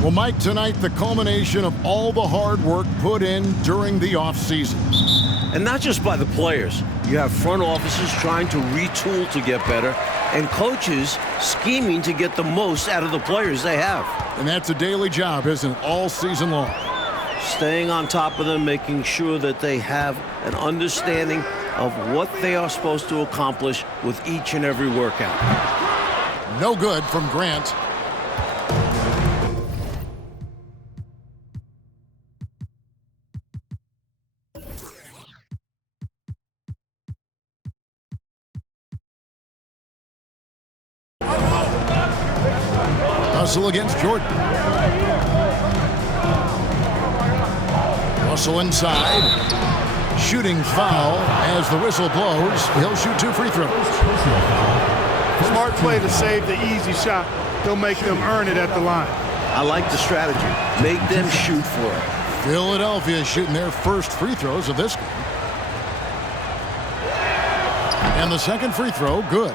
Well, Mike, tonight the culmination of all the hard work put in during the offseason. And not just by the players. You have front offices trying to retool to get better, and coaches scheming to get the most out of the players they have. And that's a daily job, isn't it, all season long? Staying on top of them, making sure that they have an understanding of what they are supposed to accomplish with each and every workout. No good from Grant. Russell against Jordan. Russell inside. Shooting foul as the whistle blows. He'll shoot 2 free throws. Smart play to save the easy shot. He'll make them earn it at the line. I like the strategy. Make them shoot for it. Philadelphia shooting their first free throws of this game. And the second free throw, good.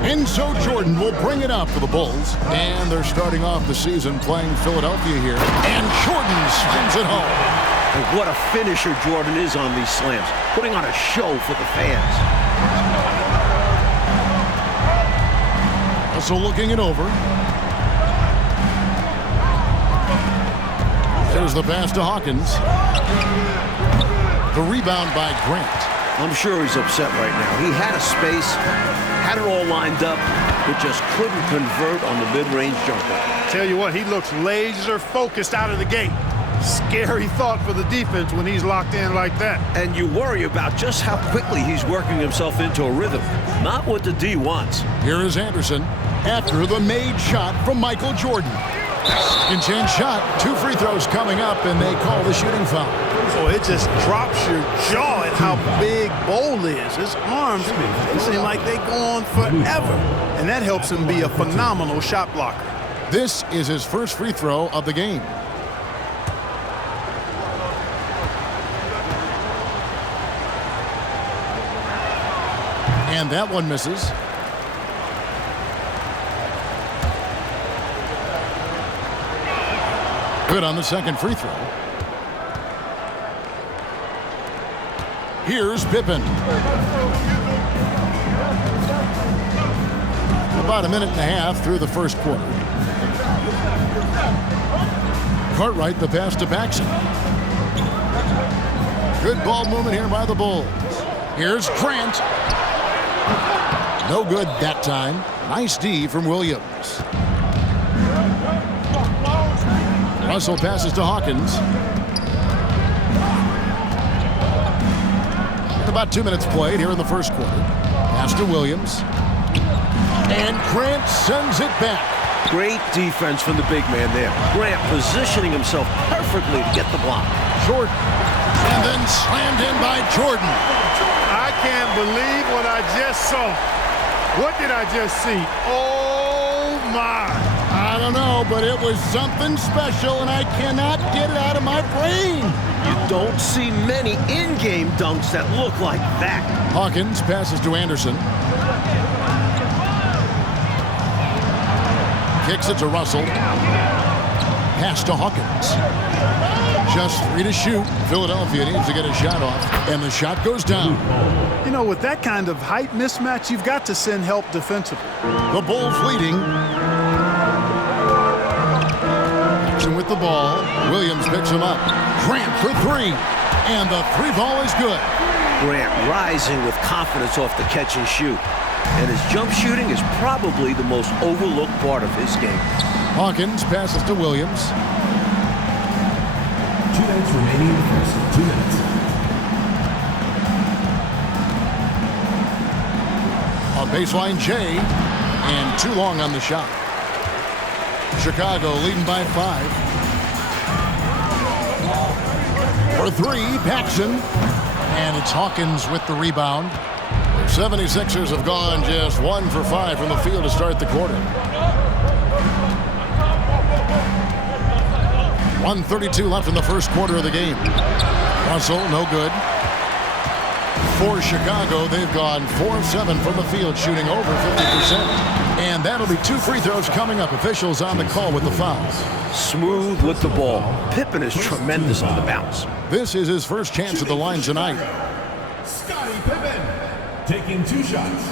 And so Jordan will bring it up for the Bulls. And they're starting off the season playing Philadelphia here. And Jordan slams it home. And what a finisher Jordan is on these slams. Putting on a show for the fans. Russell looking it over. There's the pass to Hawkins. The rebound by Grant. I'm sure he's upset right now. He had a space, had it all lined up, but just couldn't convert on the mid-range jumper. Tell you what, he looks laser focused out of the gate. Scary thought for the defense when he's locked in like that. And you worry about just how quickly he's working himself into a rhythm. Not what the D wants. Here is Anderson after the made shot from Michael Jordan. Second chance shot. 2 free throws coming up, and they call the shooting foul. So it just drops your jaw at how big Bol is. His arms, they seem like they go on forever. And that helps him be a phenomenal shot blocker. This is his first free throw of the game. And that one misses. Good on the second free throw. Here's Pippen. About a minute and a half through the first quarter. Cartwright the pass to Paxson. Good ball movement here by the Bulls. Here's Grant. No good that time. Nice D from Williams. Russell passes to Hawkins. About 2 minutes played here in the first quarter. Pass to Williams. And Grant sends it back. Great defense from the big man there. Grant positioning himself perfectly to get the block. Jordan. And then slammed in by Jordan. I can't believe what I just saw. What did I just see? Oh, my. I don't know, but it was something special, and I cannot get it out of my brain. You don't see many in-game dunks that look like that. Hawkins passes to Anderson. Kicks it to Russell. Pass to Hawkins. Just 3 to shoot. Philadelphia needs to get a shot off, and the shot goes down. You know, with that kind of height mismatch, you've got to send help defensively. The Bulls leading. Action with the ball. Williams picks him up. Grant for 3. And the 3 ball is good. Grant rising with confidence off the catch and shoot. And his jump shooting is probably the most overlooked part of his game. Hawkins passes to Williams. 2 minutes remaining in the first. 2 minutes. On baseline, Jay. And too long on the shot. Chicago leading by 5. For 3, Paxson. And it's Hawkins with the rebound. The 76ers have gone just 1 for 5 from the field to start the quarter. 1:32 left in the first quarter of the game. Russell, no good. For Chicago, they've gone 4 of 7 from the field, shooting over 50%. And that'll be 2 free throws coming up. Officials on the call with the fouls. Smooth with the ball. Pippen is tremendous on the bounce. This is his first chance at the line tonight. Scottie Pippen taking 2 shots.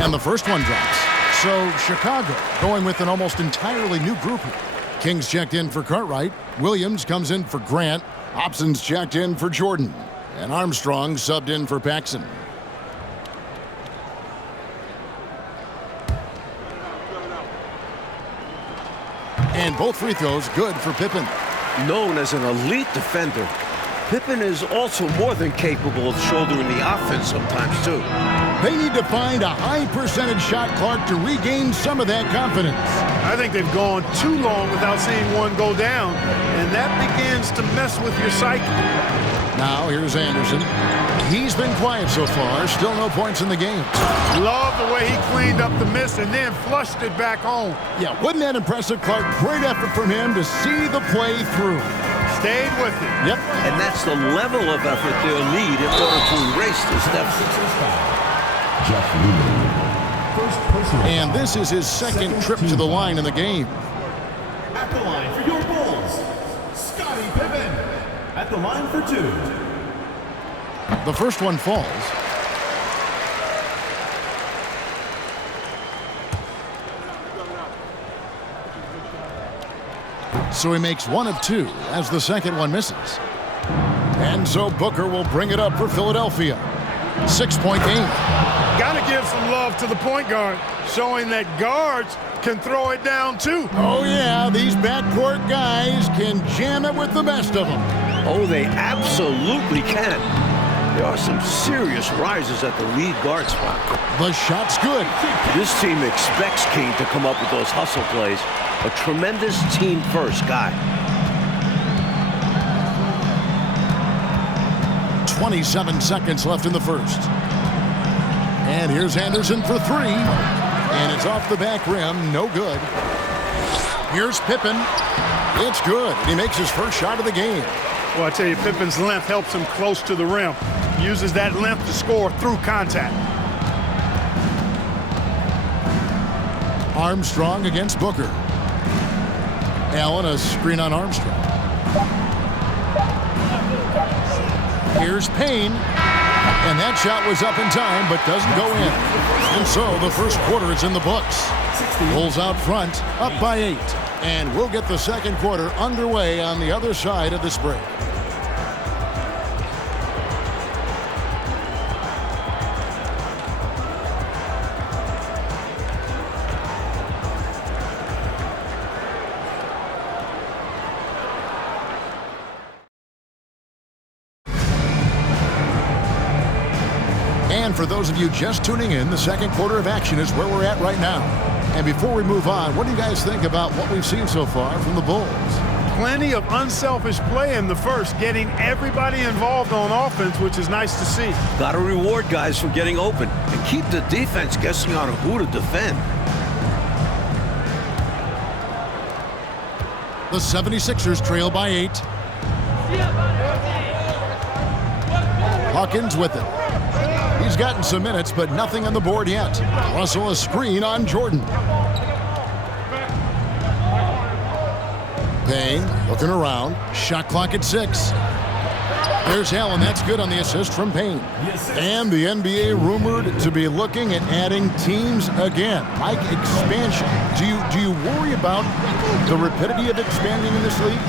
And the first one drops. So Chicago going with an almost entirely new group here. Kings checked in for Cartwright. Williams comes in for Grant. Hobson's checked in for Jordan. And Armstrong subbed in for Paxson. And both free throws good for Pippen. Known as an elite defender, Pippen is also more than capable of shouldering the offense sometimes, too. They need to find a high percentage shot, Clark, to regain some of that confidence. I think they've gone too long without seeing one go down, and that begins to mess with your psyche. Now here's Anderson. He's been quiet so far. Still no points in the game. Love the way he cleaned up the miss and then flushed it back home. Yeah, wasn't that impressive, Clark? Great effort from him to see the play through. Stayed with it. Yep. And that's the level of effort they'll need in order to erase this deficit. Jeff Lurie. First personal. And this is his second trip to the line in the game. At the line for your Bulls, Scottie Pippen. At the line for 2. The first one falls. So he makes 1 of 2 as the second one misses. And so Booker will bring it up for Philadelphia. 6-point game. Got to give some love to the point guard, showing that guards can throw it down too. Oh yeah, these backcourt guys can jam it with the best of them. Oh, they absolutely can. There are some serious rises at the lead guard spot. The shot's good. This team expects King to come up with those hustle plays. A tremendous team-first guy. 27 seconds left in the first. And here's Anderson for 3. And it's off the back rim. No good. Here's Pippen. It's good. He makes his first shot of the game. Well, I tell you, Pippen's length helps him close to the rim. Uses that length to score through contact. Armstrong against Booker. Allen, a screen on Armstrong. Here's Payne. And that shot was up in time, but doesn't go in. And so the first quarter is in the books. Bulls out front, up by 8. And we'll get the second quarter underway on the other side of this break. And for those of you just tuning in, the second quarter of action is where we're at right now. And before we move on, what do you guys think about what we've seen so far from the Bulls? Plenty of unselfish play in the first, getting everybody involved on offense, which is nice to see. Got to reward guys for getting open and keep the defense guessing on who to defend. The 76ers trail by 8. Hawkins with it. He's gotten some minutes, but nothing on the board yet. Russell a screen on Jordan. Payne looking around. Shot clock at 6. There's Allen. That's good on the assist from Payne. And the NBA rumored to be looking at adding teams again. Like expansion. Do you worry about the rapidity of expanding in this league?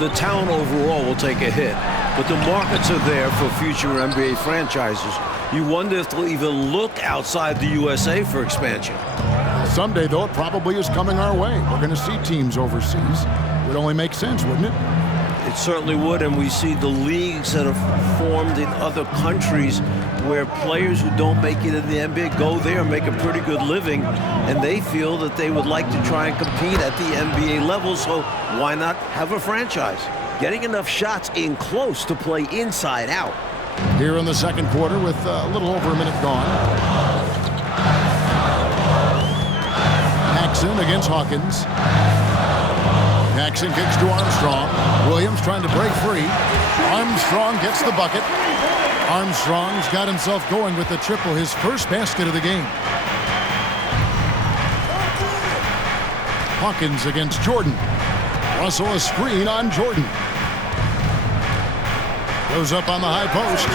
The town overall will take a hit, but the markets are there for future NBA franchises. You wonder if they'll even look outside the USA for expansion. Someday, though, it probably is coming our way. We're going to see teams overseas. Would only make sense, wouldn't it? It certainly would, and we see the leagues that have formed in other countries where players who don't make it in the NBA go there and make a pretty good living, and they feel that they would like to try and compete at the NBA level, so why not have a franchise? Getting enough shots in close to play inside out. Here in the second quarter with a little over a minute gone. Paxson against Hawkins. Paxson kicks to Armstrong. Williams trying to break free. Armstrong gets the bucket. Armstrong's got himself going with the triple, his first basket of the game. Hawkins against Jordan. Russell a screen on Jordan. Goes up on the high post.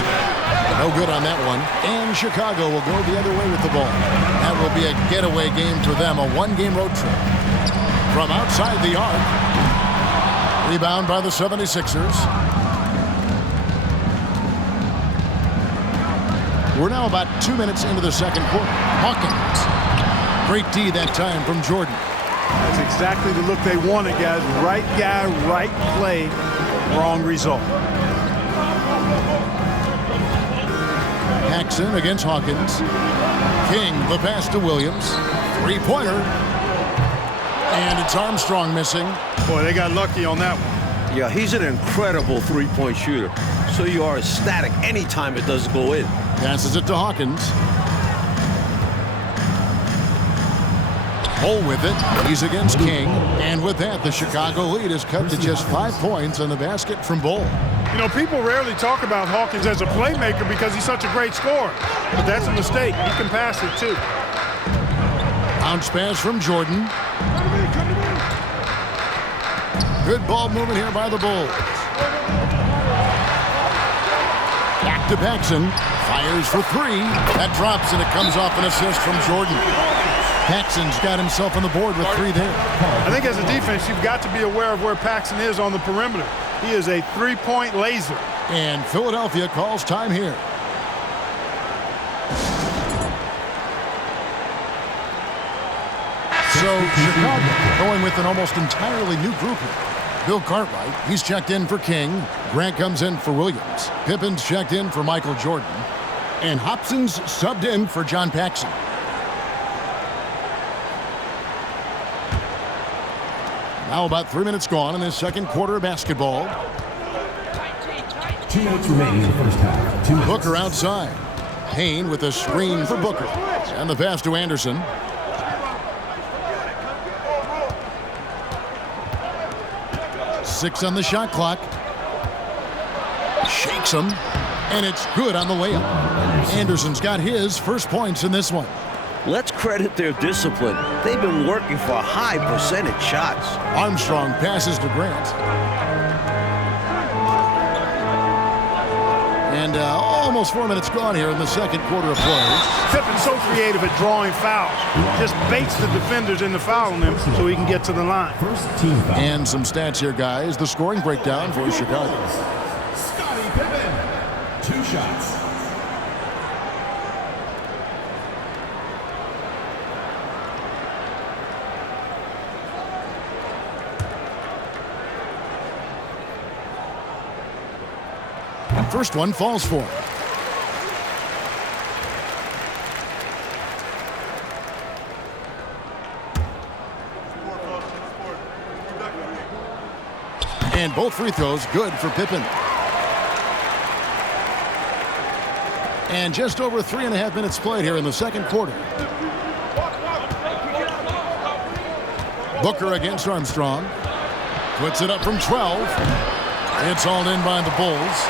No good on that one. And Chicago will go the other way with the ball. That will be a getaway game for them, a one-game road trip. From outside the arc. Rebound by the 76ers. We're now about 2 minutes into the second quarter. Hawkins. Great D that time from Jordan. That's exactly the look they wanted, guys. Right guy, right play, wrong result. Paxson against Hawkins. King, the pass to Williams. Three-pointer. And it's Armstrong missing. Boy, they got lucky on that one. Yeah, he's an incredible three-point shooter. So you are ecstatic anytime it does go in. Passes it to Hawkins. Bull with it. He's against King. And with that, the Chicago lead is cut to just 5 points on the basket from Bull. You know, people rarely talk about Hawkins as a playmaker because he's such a great scorer. But that's a mistake. He can pass it, too. Bounce pass from Jordan. Good ball movement here by the Bulls. Back to Paxson. Fires for three. That drops, and it comes off an assist from Jordan. Paxson's got himself on the board with three there. I think as a defense, you've got to be aware of where Paxson is on the perimeter. He is a three-point laser. And Philadelphia calls time here. So Chicago going with an almost entirely new group here. Bill Cartwright, he's checked in for King. Grant comes in for Williams. Pippen's checked in for Michael Jordan. And Hobson's subbed in for John Paxson. Now about 3 minutes gone in this second quarter of basketball. 2 minutes remaining in the first half. Booker outside. Payne with a screen for Booker. And the pass to Anderson. Six on the shot clock. Shakes him. And it's good on the layup. Anderson's got his first points in this one. Let's credit their discipline. They've been working for high percentage shots. Armstrong passes to Grant. And almost 4 minutes gone here in the second quarter of play. Pippen's so creative at drawing fouls. Just baits the defenders into fouling them so he can get to the line. First team foul. And some stats here, guys. The scoring breakdown for Chicago. Scottie Pippen, 2 shots. First one falls for him. And both free throws good for Pippen. And just over 3.5 minutes played here in the second quarter. Booker against Armstrong. Puts it up from 12. It's hauled in by the Bulls.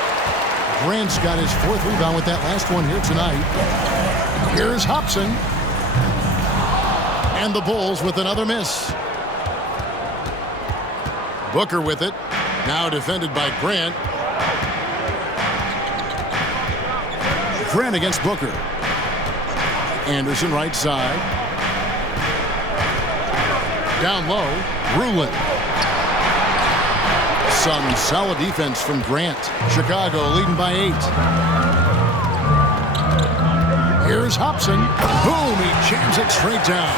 Grant's got his 4th rebound with that last one here tonight. Here's Hobson. And the Bulls with another miss. Booker with it. Now defended by Grant. Grant against Booker. Anderson right side. Down low, Rulin. Some solid defense from Grant. Chicago leading by 8. Here's Hobson. Boom, he jams it straight down.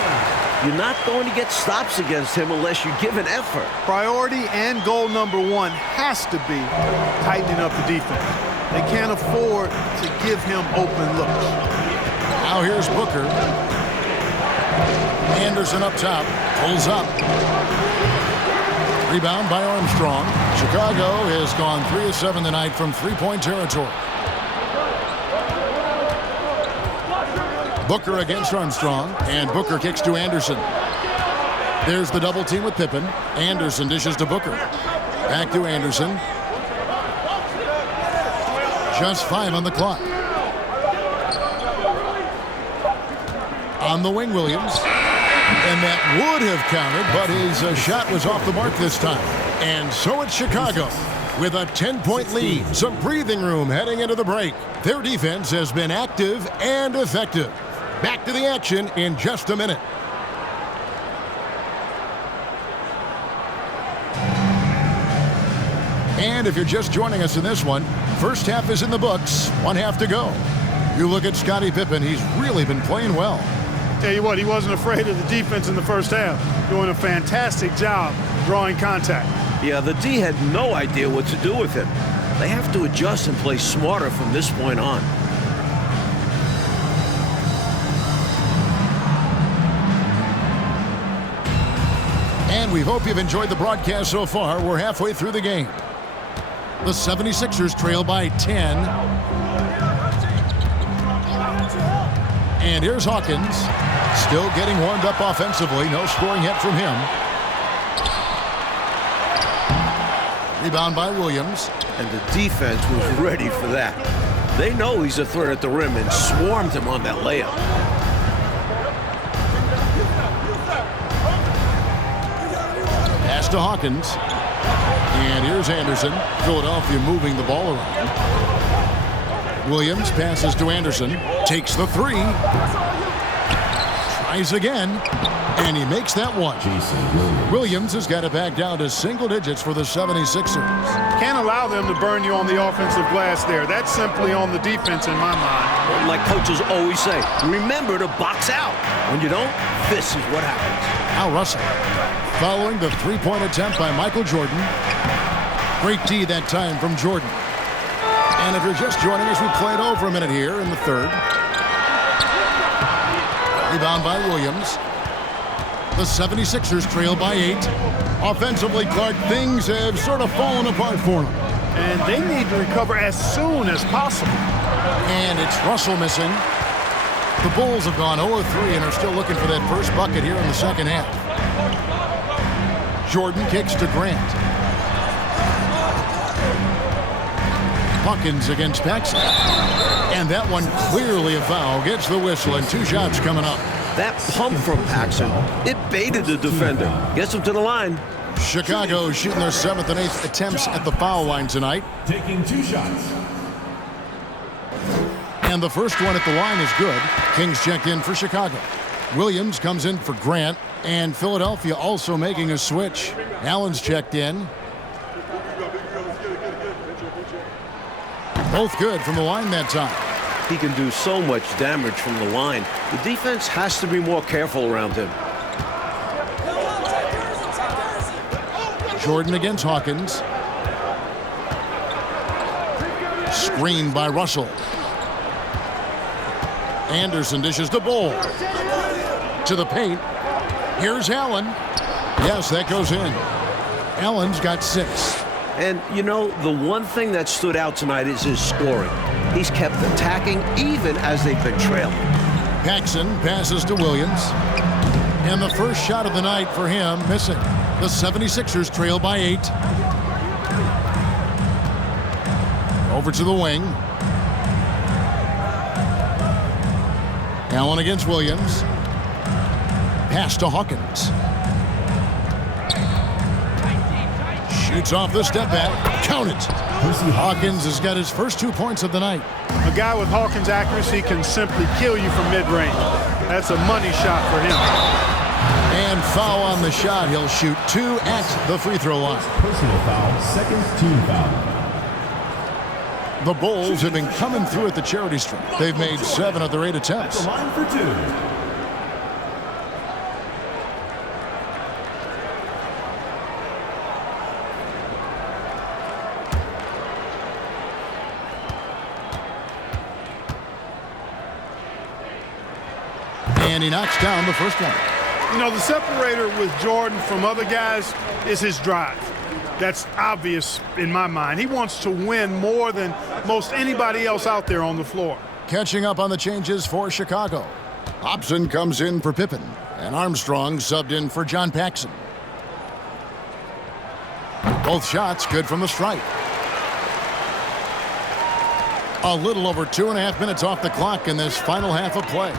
You're not going to get stops against him unless you give an effort. Priority and goal number one has to be tightening up the defense. They can't afford to give him open looks. Now here's Booker. Anderson up top. Pulls up. Rebound by Armstrong. Chicago has gone 3 of 7 tonight from three-point territory. Booker against Armstrong, and Booker kicks to Anderson. There's the double team with Pippen. Anderson dishes to Booker. Back to Anderson. Just 5 on the clock. On the wing, Williams. And that would have counted, but his shot was off the mark this time. And so it's Chicago with a 10-point lead. Some breathing room heading into the break. Their defense has been active and effective. Back to the action in just a minute. And if you're just joining us in this one, first half is in the books. 1 half to go. You look at Scottie Pippen, he's really been playing well. Tell you what, he wasn't afraid of the defense in the first half. Doing a fantastic job drawing contact. Yeah, the D had no idea what to do with him. They have to adjust and play smarter from this point on. And we hope you've enjoyed the broadcast so far. We're halfway through the game. The 76ers trail by 10. And here's Hawkins. Still getting warmed up offensively. No scoring yet from him. Rebound by Williams. And the defense was ready for that. They know he's a threat at the rim and swarmed him on that layup. Pass to Hawkins. And here's Anderson. Philadelphia moving the ball around. Williams passes to Anderson. Takes the three. Tries again. And he makes that one. Williams has got it back down to single digits for the 76ers. Can't allow them to burn you on the offensive glass there. That's simply on the defense in my mind. Like coaches always say, remember to box out. When you don't, this is what happens. Al Russell following the three-point attempt by Michael Jordan. Great D that time from Jordan. And if you're just joining us, we played over a minute here in the third. Rebound by Williams. The 76ers trail by 8. Offensively, Clark, things have sort of fallen apart for them. And they need to recover as soon as possible. And it's Russell missing. The Bulls have gone 0-3 and are still looking for that first bucket here in the second half. Jordan kicks to Grant. Hawkins against Paxson. And that one clearly a foul. Gets the whistle and 2 shots coming up. That pump from Paxson, it baited the defender. Gets him to the line. Chicago shooting their 7th and 8th attempts at the foul line tonight. Taking 2 shots. And the first one at the line is good. Kings checked in for Chicago. Williams comes in for Grant. And Philadelphia also making a switch. Allen's checked in. Both good from the line that time. He can do so much damage from the line. The defense has to be more careful around him. Jordan against Hawkins. Screened by Russell. Anderson dishes the ball. To the paint. Here's Allen. Yes, that goes in. Allen's got 6. And, you know, the one thing that stood out tonight is his scoring. He's kept attacking even as they've been trailing. Paxson passes to Williams. And the first shot of the night for him missing. The 76ers trail by 8. Over to the wing. Allen against Williams. Pass to Hawkins. Shoots off the step back. Count it. Hawkins has got his first 2 points of the night. A guy with Hawkins' accuracy can simply kill you from mid-range. That's a money shot for him. And foul on the shot. He'll shoot 2 at the free throw line. Personal foul, second team foul. The Bulls have been coming through at the charity stripe. They've made 7 of their 8 attempts. The line for 2. And he knocks down the first one. You know, the separator with Jordan from other guys is his drive. That's obvious in my mind. He wants to win more than most anybody else out there on the floor. Catching up on the changes for Chicago. Hobson comes in for Pippen. And Armstrong subbed in for John Paxson. Both shots good from the stripe. A little over 2.5 minutes off the clock in this final half of play.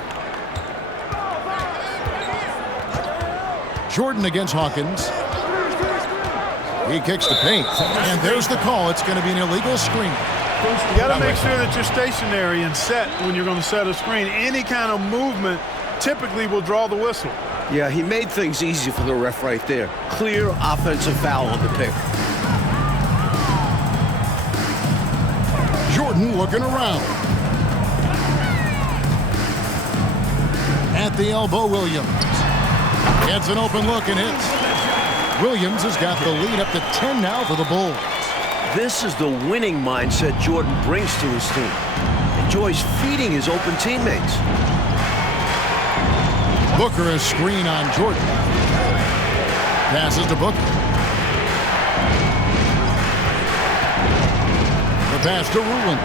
Jordan against Hawkins. He kicks to Payne. And there's the call. It's going to be an illegal screen. You got to make sure that you're stationary and set when you're going to set a screen. Any kind of movement typically will draw the whistle. Yeah, he made things easy for the ref right there. Clear offensive foul on the pick. Jordan looking around. At the elbow, Williams. Gets an open look and hits. Williams has got the lead up to 10 now for the Bulls. This is the winning mindset Jordan brings to his team. Enjoys feeding his open teammates. Booker a screen on Jordan. Passes to Booker. The pass to Rowland.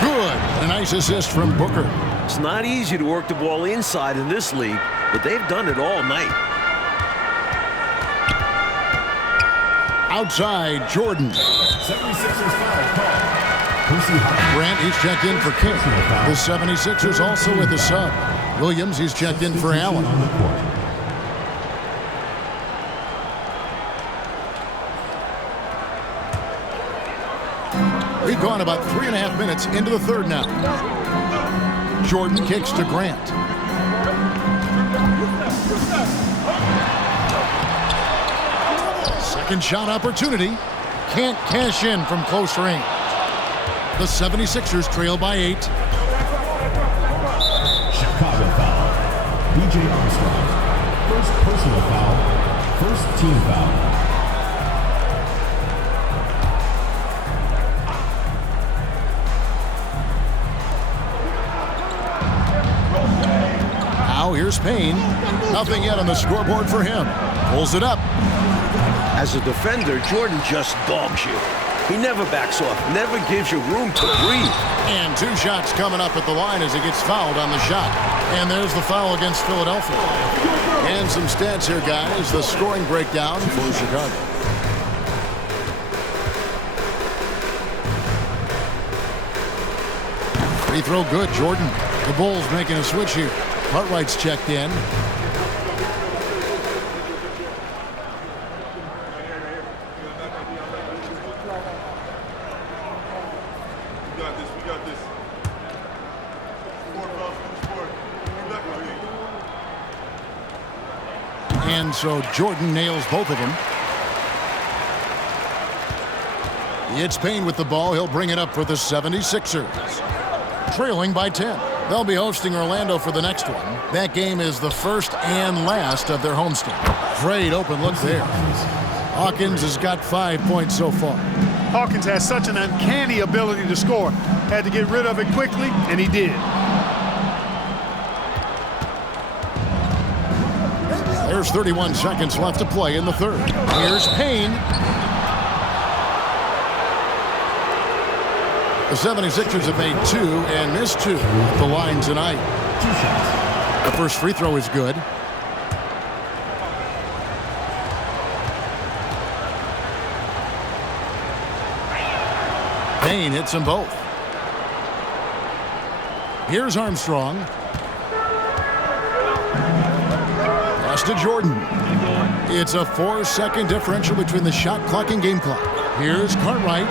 Good. A nice assist from Booker. It's not easy to work the ball inside in this league, but they've done it all night. Outside, Jordan. 76ers foul call. Grant, he's checked in for King. The 76ers also with the sub. Williams, he's checked in for Allen. We've gone about 3.5 minutes into the third now. Jordan kicks to Grant. Second shot opportunity. Can't cash in from close range. The 76ers trail by 8. Chicago foul. B.J. Armstrong. First personal foul. First team foul. Now here's Payne. Nothing yet on the scoreboard for him. Pulls it up. As a defender, Jordan just dogs you. He never backs off, never gives you room to breathe. And 2 shots coming up at the line as he gets fouled on the shot. And there's the foul against Philadelphia. And some stats here, guys. The scoring breakdown for Chicago. Free throw good, Jordan. The Bulls making a switch here. Cartwright's checked in. And so Jordan nails both of them. It's Payne with the ball. He'll bring it up for the 76ers. Trailing by 10. They'll be hosting Orlando for the next one. That game is the first and last of their homestand. Great open look there. Hawkins has got 5 points so far. Hawkins has such an uncanny ability to score. Had to get rid of it quickly, and he did. There's 31 seconds left to play in the third. Here's Payne. The 76ers have made 2 and missed 2 at the line tonight. The first free throw is good. Payne hits them both. Here's Armstrong. Pass to Jordan. It's a 4-second differential between the shot clock and game clock. Here's Cartwright.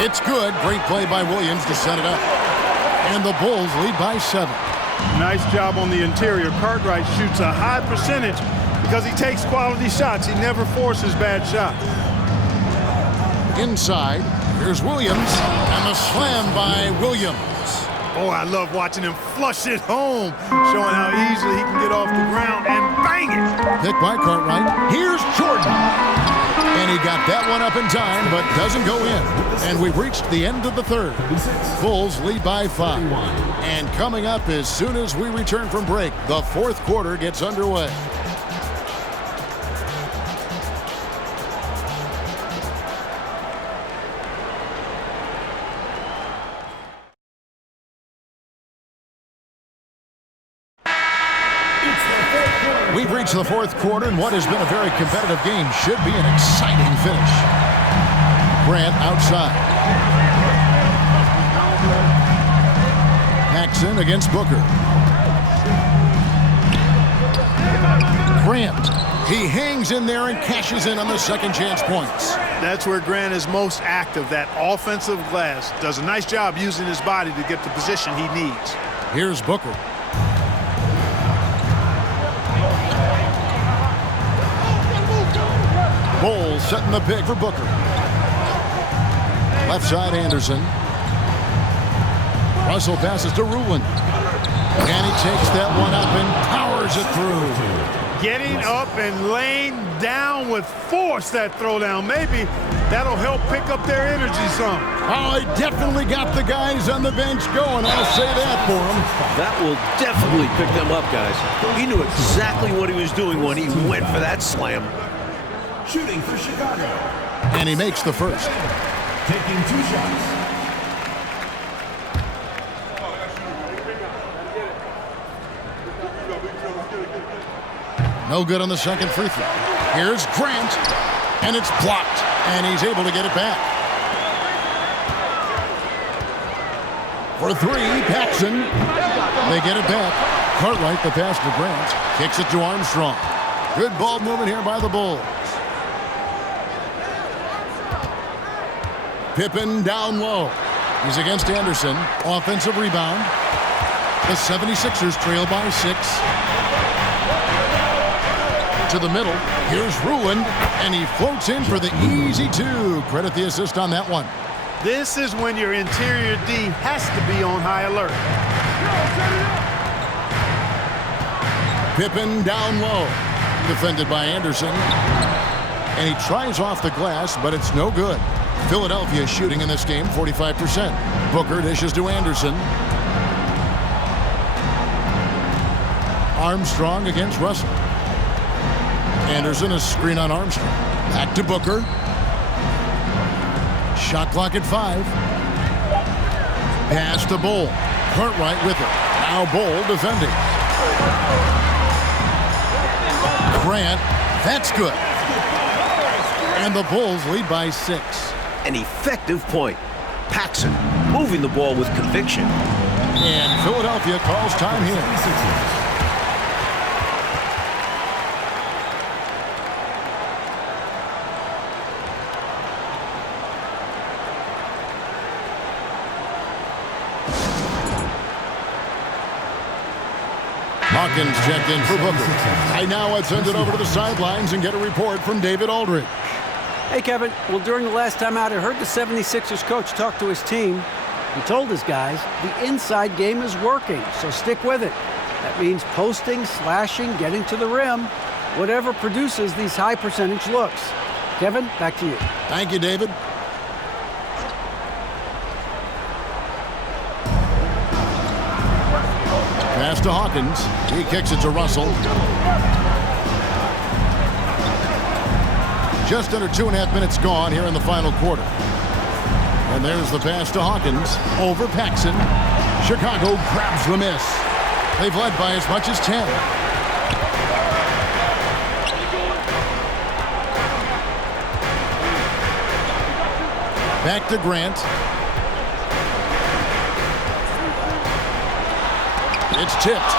It's good. Great play by Williams to set it up. And the Bulls lead by 7. Nice job on the interior. Cartwright shoots a high percentage because he takes quality shots. He never forces bad shots. Inside, here's Williams. And the slam by Williams. Oh, I love watching him flush it home, showing how easily he can get off the ground and bang it. Picked by Cartwright. Here's Jordan. And he got that one up in time, but doesn't go in. And we've reached the end of the third. Bulls lead by 5. And coming up as soon as we return from break, the fourth quarter gets underway. We've reached the fourth quarter, and what has been a very competitive game should be an exciting finish. Grant outside. Paxson against Booker. Grant. He hangs in there and cashes in on the second chance points. That's where Grant is most active, that offensive glass. Does a nice job using his body to get the position he needs. Here's Booker. Bowles setting the pick for Booker. Left side, Anderson. Russell passes to Ruland. And he takes that one up and powers it through. Getting up and laying down with force, that throwdown. Maybe that'll help pick up their energy some. Oh, he definitely got the guys on the bench going. I'll say that for him. That will definitely pick them up, guys. He knew exactly what he was doing when he went for that slam. Shooting for Chicago. And he makes the first. Taking 2 shots. No good on the second free throw. Here's Grant, and it's blocked, and he's able to get it back. For 3, Paxson. They get it back. Cartwright, the pass to Grant, kicks it to Armstrong. Good ball movement here by the Bulls. Pippen down low. He's against Anderson. Offensive rebound. The 76ers trail by 6. To the middle. Here's Ruland, and he floats in for the easy 2. Credit the assist on that one. This is when your interior D has to be on high alert. Pippen down low. Defended by Anderson. And he tries off the glass, but it's no good. Philadelphia shooting in this game 45%. Booker dishes to Anderson. Armstrong against Russell. Anderson, a screen on Armstrong. Back to Booker. Shot clock at 5. Pass to Bol. Cartwright with it. Now Bol defending. Grant, that's good. And the Bulls lead by 6. An effective point. Paxson moving the ball with conviction. And Philadelphia calls time here. Hawkins checked in for Booker. Right now, let's send it over to the sidelines and get a report from David Aldridge. Hey, Kevin. Well, during the last time out, I heard the 76ers coach talk to his team. He told his guys the inside game is working, so stick with it. That means posting, slashing, getting to the rim, whatever produces these high percentage looks. Kevin, back to you. Thank you, David. Pass to Hawkins. He kicks it to Russell. Just under 2.5 minutes gone here in the final quarter. And there's the pass to Hawkins. Over Paxson. Chicago grabs the miss. They've led by as much as 10. Back to Grant. It's tipped.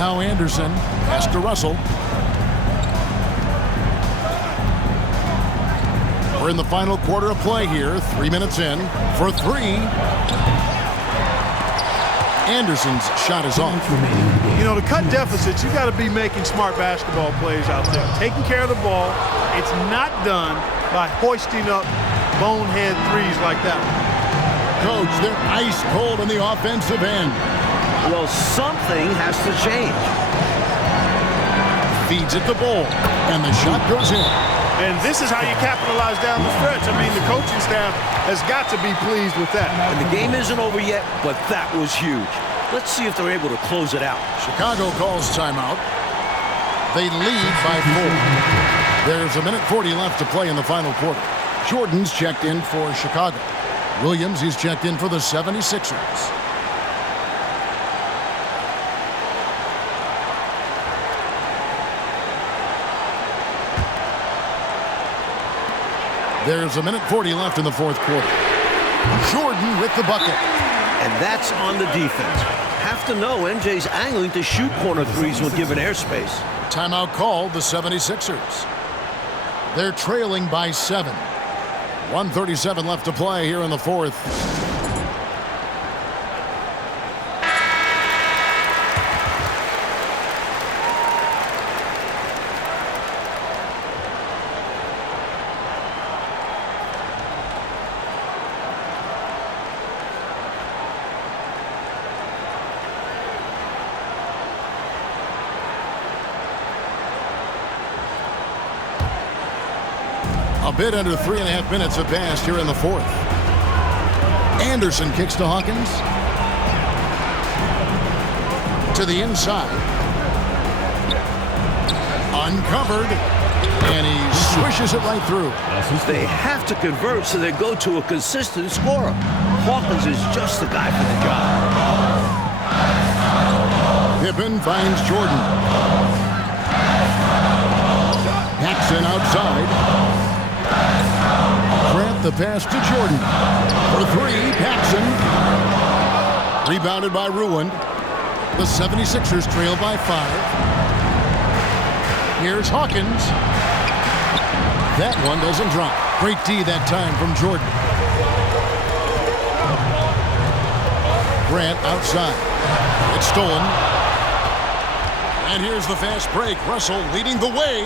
Now Anderson. Pass to Russell. We're in the final quarter of play here. 3 minutes in. For 3. Anderson's shot is off. You know, to cut deficits, you got to be making smart basketball plays out there. Taking care of the ball. It's not done by hoisting up bonehead threes like that one. Coach, they're ice cold on the offensive end. Well, something has to change. Feeds it to Bol, and the shot goes in. And this is how you capitalize down the stretch. I mean, the coaching staff has got to be pleased with that. And the game isn't over yet, but that was huge. Let's see if they're able to close it out. Chicago calls timeout. They lead by 4. There's 1:40 left to play in the final quarter. Jordan's checked in for Chicago. Williams, he's checked in for the 76ers. There's 1:40 left in the fourth quarter. Jordan with the bucket. And that's on the defense. Have to know MJ's angling to shoot corner threes when given airspace. Timeout called the 76ers. They're trailing by 7. 1:37 left to play here in the fourth. A bit under 3.5 minutes have passed here in the fourth. Anderson kicks to Hawkins. To the inside. Uncovered. And he swishes it right through. They have to convert so they go to a consistent scorer. Hawkins is just the guy for the job. Pippen finds Jordan. Paxson outside. Grant the pass to Jordan. For three, Paxson. Rebounded by Ruand. The 76ers trail by 5. Here's Hawkins. That one doesn't drop. Great D that time from Jordan. Grant outside. It's stolen. And here's the fast break. Russell leading the way.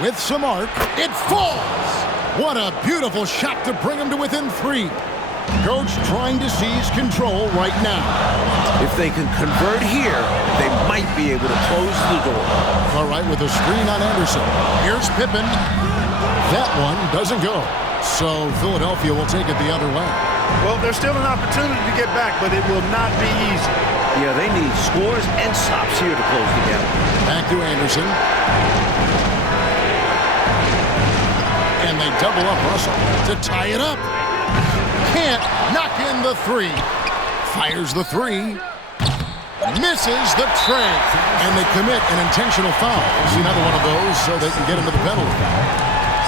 With some arc, it falls! What a beautiful shot to bring him to within 3. Coach trying to seize control right now. If they can convert here, they might be able to close the door. All right, with a screen on Anderson. Here's Pippen. That one doesn't go. So Philadelphia will take it the other way. Well, there's still an opportunity to get back, but it will not be easy. Yeah, they need scores and stops here to close the gap. Back to Anderson. And they double up Russell to tie it up. Can't knock in the 3. Fires the 3. Misses the tray. And they commit an intentional foul. See another one of those so they can get into the penalty.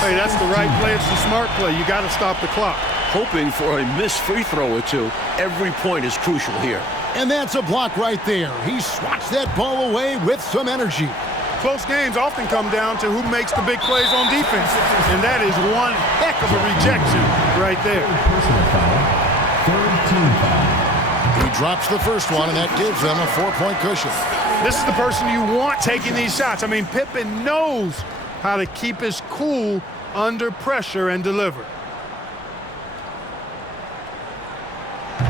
Hey, that's the right play. It's the smart play. You got to stop the clock. Hoping for a missed free throw or two. Every point is crucial here. And that's a block right there. He swats that ball away with some energy. Close games often come down to who makes the big plays on defense. And that is one heck of a rejection right there. Personal foul. Third team foul. He drops the first one, and that gives them a 4-point cushion. This is the person you want taking these shots. I mean, Pippen knows how to keep his cool under pressure and deliver.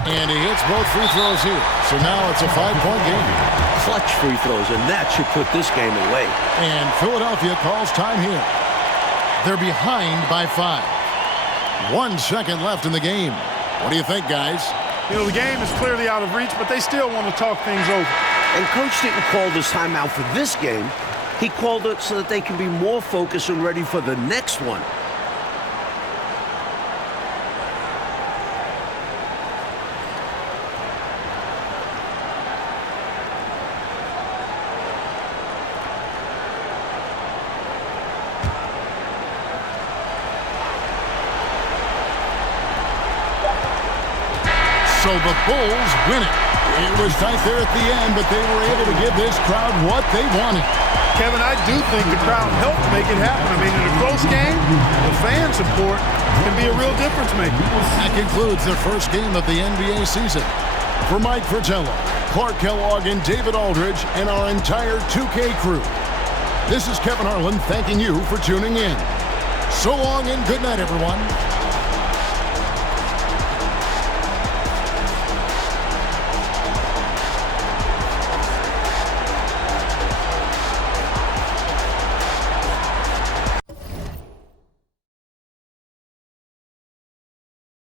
And he hits both free throws here. So now it's a 5-point game. Clutch free throws, and that should put this game away. And Philadelphia calls time here. They're behind by 5. 1 second left in the game. What do you think, guys? You know, the game is clearly out of reach, but they still want to talk things over. And Coach didn't call this timeout for this game. He called it so that they can be more focused and ready for the next one. So the Bulls win it. It was tight there at the end, but they were able to give this crowd what they wanted. Kevin, I do think the crowd helped make it happen. I mean, in a close game, the fan support can be a real difference maker. That concludes the first game of the NBA season. For Mike Fratello, Clark Kellogg, and David Aldridge, and our entire 2K crew, this is Kevin Harlan thanking you for tuning in. So long and good night, everyone.